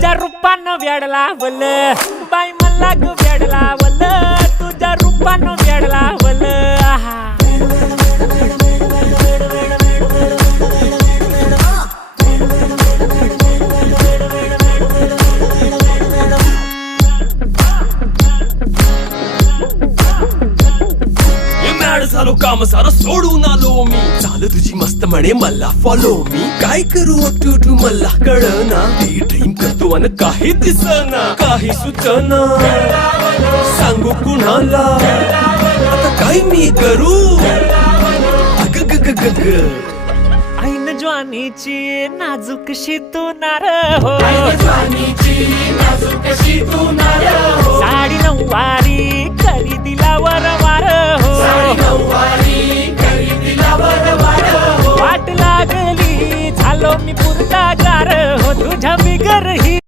तुझ्या रूपानं वेड लावल बाई मला ग वेड लावल तुझ्या रूपानं वेड लावल आहा झालो काम सारं सोडून आलो मी चाल तुझी मस्त म्हणे मला फॉलो मी काय करू टू मला कळना ती ड्रीम करतो अन काही दिसना काही सुचना सांगू कुणाला आता काय मी करू अग ग ग ग ग ऐन ज्वानीची नाजूकशी तू नार हो साडी नऊवारी करी दिला वरवार हो वाट लागली झालो मी पुरता गार हो तुझ्या बिगर ही